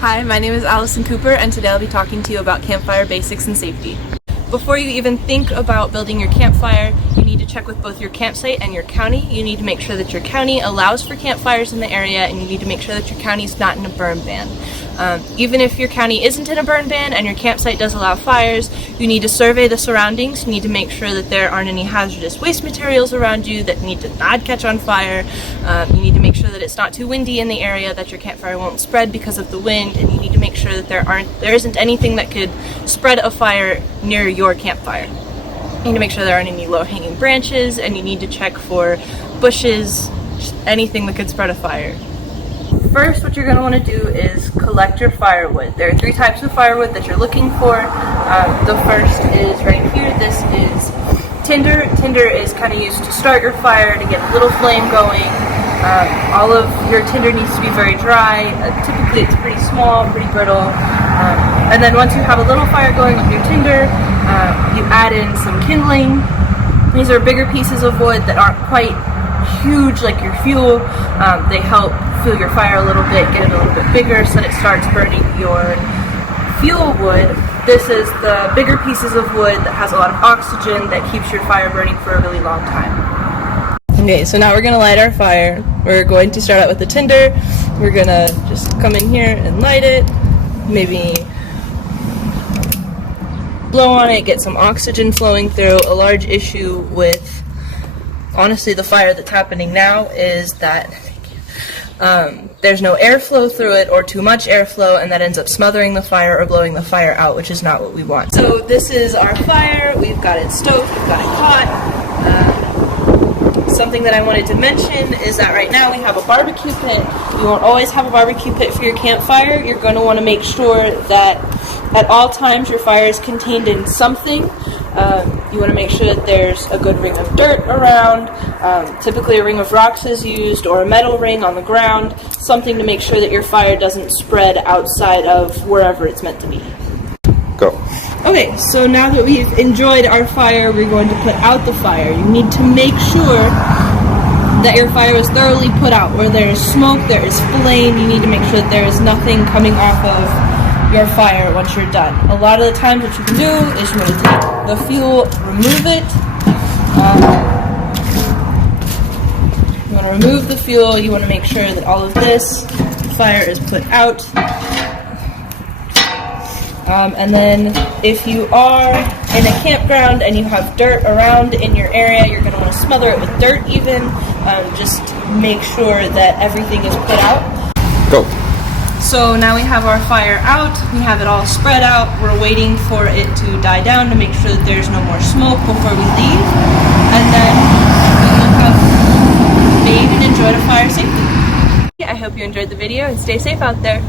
Hi, my name is Allison Cooper, and today I'll be talking to you about campfire basics and safety. Before you even think about building your campfire, you need to check with both your campsite and your county. You need to make sure that your county allows for campfires in the area, and you need to make sure that your county is not in a burn ban. Even if your county isn't in a burn ban and your campsite does allow fires, you need to survey the surroundings. You need to make sure that there aren't any hazardous waste materials around you that need to not catch on fire. You need to make sure that it's not too windy in the area, that your campfire won't spread because of the wind, and you need to make sure that there isn't anything that could spread a fire near your campfire. You need to make sure there aren't any low-hanging branches, and you need to check for bushes, anything that could spread a fire. First, what you're going to want to do is collect your firewood. There are 3 types of firewood that you're looking for. The first is right here. This is tinder. Tinder is kind of used to start your fire, to get a little flame going. All of your tinder needs to be very dry. Typically it's pretty small, pretty brittle. And then once you have a little fire going with your tinder, you add in some kindling. These are bigger pieces of wood that aren't quite huge like your fuel. They help fuel your fire a little bit, get it a little bit bigger so that it starts burning your fuel wood. This is the bigger pieces of wood that has a lot of oxygen that keeps your fire burning for a really long time. Okay, so now we're going to light our fire. We're going to start out with the tinder. We're going to just come in here and light it. Maybe blow on it, get some oxygen flowing through. A large issue with, honestly, the fire that's happening now is that there's no airflow through it, or too much airflow, and that ends up smothering the fire or blowing the fire out, which is not what we want. So this is our fire. We've got it stoked, we've got it caught. Something that I wanted to mention is that right now we have a barbecue pit. You won't always have a barbecue pit for your campfire. You're going to want to make sure that at all times your fire is contained in something. You want to make sure that there's a good ring of dirt around. Typically a ring of rocks is used, or a metal ring on the ground, something to make sure that your fire doesn't spread outside of wherever it's meant to be. Go. Okay, so now that we've enjoyed our fire, we're going to put out the fire. You need to make sure that your fire is thoroughly put out. Where there is smoke, there is flame. You need to make sure that there is nothing coming off of your fire once you're done. A lot of the times what you can do is you want to take the fuel, remove it. You want to remove the fuel. You want to make sure that all of this fire is put out. And then if you are in a campground and you have dirt around in your area, you're going to want to smother it with dirt even. Just make sure that everything is put out. Go. So now we have our fire out, we have it all spread out, we're waiting for it to die down to make sure that there's no more smoke before we leave, and then we have made and enjoyed a fire safely. I hope you enjoyed the video and stay safe out there.